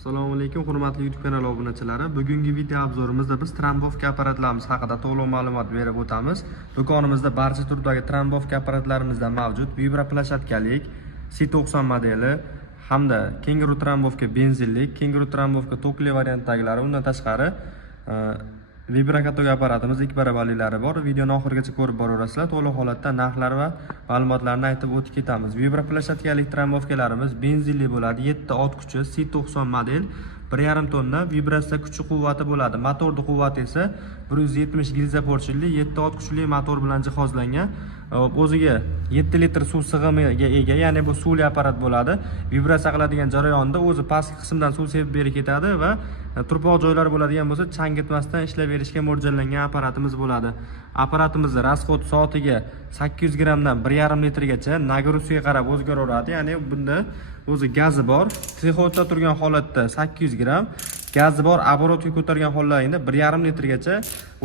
Assalomu alaykum, hurmatli YouTube kanali obunachilari. Bugungi video obzorimizda biz trombovka apparatlarimiz haqida to'liq ma'lumot berib o'tamiz. Do'konimizda barcha turdagi trombovka apparatlarimizda mavjud. Vibra plashatkalik C90 modeli hamda Kenguru trombovka benzinlik, Kenguru trombovka tokli variantdagilari, undan tashqari vibrakatoga apparatimiz ikki barabarliklari bor. Videoni oxirigacha ko'rib boraverasizlar. To'liq holatda narxlar va ma'lumotlarni aytib o'tib ketamiz. Vibra plashatkalik trombovkalarimiz benzinli bo'ladi. 7 ot kuchi, C90 model, 1,5 tonna vibratsiya kuchi quvvati bo'ladi. Motorning quvvati esa 170 gigaporchli 7 ot kuchli motor bilan jihozlangan. O'ziga 7 litr suv sig'imiga ega, ya'ni bu suvli apparat bo'ladi. Vibratsiya qiladigan jarayonda o'zi pastki qismdan suv sepib berib ketadi va turpoq joylar bo'ladigan bo'lsa, changitmasdan ishlayverishga mo'ljallangan apparatimiz bo'ladi. Apparatimizning rasxod soatiga 800 grammdan 1,5 litrgacha nagruziga qarab o'zgaraveradi. Ya'ni bunda o'zi gazi bor. Tixotda turgan holatda 800 gramm, gazi bor, оборотga ko'targan holatda 1,5 litrgacha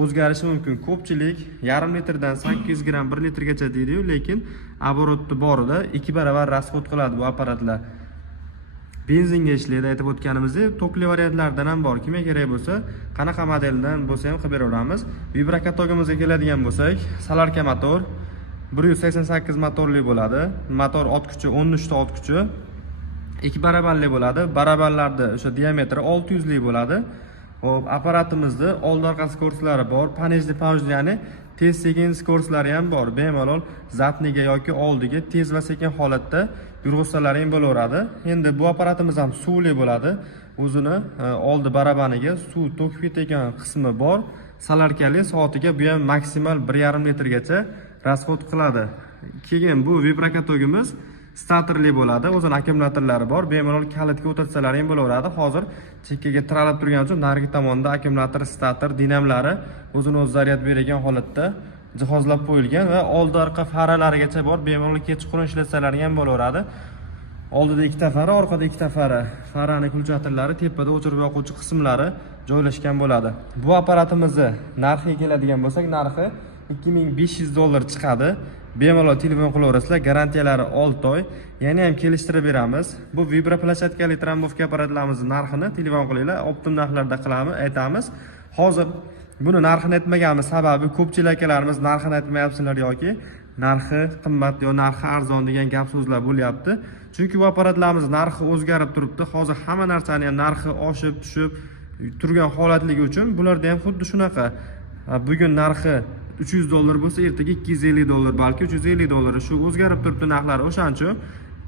o'zgarishi mumkin. Ko'pchilik 1,5 litrdan 800 gramm 1 litrgacha deydi-yu, lekin оборотni borida 2 baravar rasxod qiladi bu apparatlar. Benzinga ishlaydi, aytib o'tganimizdek, tokli variantlardan ham bor. Kimga kerak bo'lsa, qanaqa modeldan bo'lsa ham qilib beraveramiz. Vibrakatogimizga keladigan bo'lsak, Salarka motor 188 motorli bo'ladi. Motor ot kuchi 13 ta ot kuchi. 2 barabarli bo'ladi. Barabarlarda o'sha diametri 600 lik bo'ladi. Xo'p, apparatimizda old-orqa skorslari bor, panejli, ya'ni tez sekin skorslari ham bor. Bemalol zatniga yoki oldiga tez va sekin holatda yurg'izsalaring bo'laveradi. Endi bu apparatimiz ham suvli bo'ladi. O'zini oldi barabaniga suv to'kib ketgan qismi bor. Salarkali, soatiga bu ham maksimal 1,5 litrgacha rasxod qiladi. Keyin bu vibrakatogimiz statorli bo'ladi. O'zining akkumulyatorlari bor. Bemalol kalitga o'tatsalaring bo'laveradi. Hozir chekkaga tiralib turgan uchun narigi tomonda akkumulyator, stator, dinamlari o'zini o'zi zaryad beradigan holatda jihozlab qo'yilgan va oldi-orqa faralarigacha bor. Bemalol kechqurun ishlatsalaring ham bo'laveradi. Oldida ikkita fara, orqada ikkita fara. Farani kulchatorlari, tepada o'chirib yoquvchi qismlari joylashgan bo'ladi. Bu apparatimizning narxiga keladigan bo'lsak, narxi $2500 chiqadi. Bemalol telefon qilaverasizlar, garantiyalari 6 oy. Yana ham kelishtirib beramiz. Bu vibra plashatkali trombovka apparatlarimizning narxini telefon qilinglar, optim narxlarda qilamiz, aytamiz. Hozir buni narxini aytmaganimiz sababi ko'pchilik akalarimiz narxini aytmayapsizlar yoki narxi qimmat yo narxi arzon degan gap so'zlar bo'lyapti. Chunki bu apparatlarimiz narxi o'zgarib turibdi. Hozir hamma narsaning ham narxi oshib, tushib turgan holatligi uchun bularda ham xuddi shunaqa. Bugun narxi $300 bo'lsa, ertaga $250, balki $350 shu o'zgarib turibdi narxlari. O'shaning uchun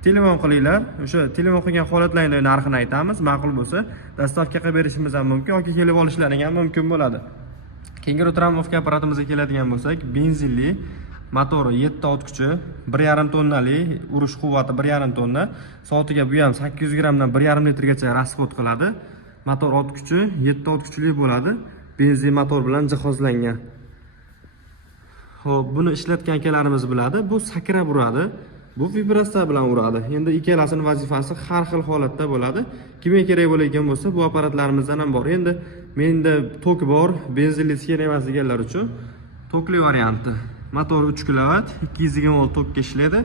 telefon qilinglar. O'sha telefon qilgan holatlaringda narxini aytamiz. Ma'qul bo'lsa, dastavka qilib berishimiz ham mumkin yoki kelib olishlaring ham mumkin bo'ladi. Kenguru trombovka apparatimizga keladigan bo'lsak, benzinli, motori 7 ot kuchi, 1,5 tonnali, urish quvvati 1,5 tonna, soatiga bu ham 800 grammdan 1,5 litrgacha rasxod qiladi. Motor ot kuchi 7 ot kuchli bo'ladi. Benzin motor bilan jihozlangan. Xo'p, buni ishlatgan akalarimiz biladi. Bu sakrab uradi. Bu vibratsiya bilan uradi. Endi ikkalasining vazifasi har xil holatda bo'ladi. Kimga kerak bo'lgan bo'lsa, bu apparatlarimizdan ham bor. Endi menda tok bor, benzinli kerak emas deganlar uchun tokli varianti. Motor 3 kW, 220 volt tokka ishlaydi.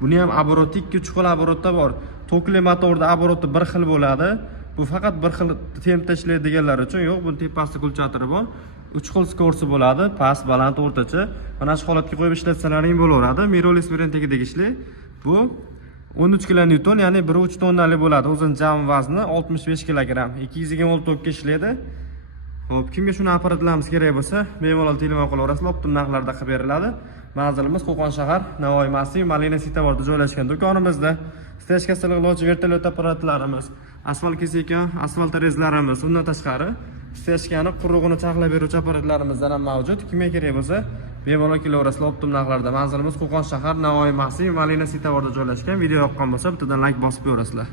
Buni ham обороти 2-3 xil оборотda bor. Tokli motorda обороти bir xil bo'ladi. Bu faqat bir xil tempda ishlaydi deganlar uchun yo'q, buni tepasida kulchatori bor. 3 xil skorsi bo'ladi, past, baland, o'rtacha. Mana shu holatga qo'yib ishlatsalaring bo'laveradi. Mirolis variantiga tegishli. Bu 13 kN, ya'ni 1,3 tonnali bo'ladi. O'zining jam vazni 65 kg. 220 volt tokka ishlaydi. Xo'p, kimga shuni apparatlarimiz kerak bo'lsa, bemalol telefon qilaverasizlar, optim narxlarda qilib beriladi. Manzilimiz Qo'qon shahar, Navoiy massiv, Malina Sitavorda joylashgan do'konimizda stechka sig'lovchi vertolyot apparatlarimiz, asfalt kesayotgan asfalt rezlarimiz, undan tashqari stechkani qurug'ini chaqlab beruvchi apparatlarimizdan ham mavjud. Kimga kerak bo'lsa, bemalol kelaverasizlar, optim narxlarda. Manzilimiz Qo'qon shahar, Navoiy massiv, Malina Sitavorda joylashgan. Video yoqqan bo'lsa, bittadan like bosib qo'yasizlar.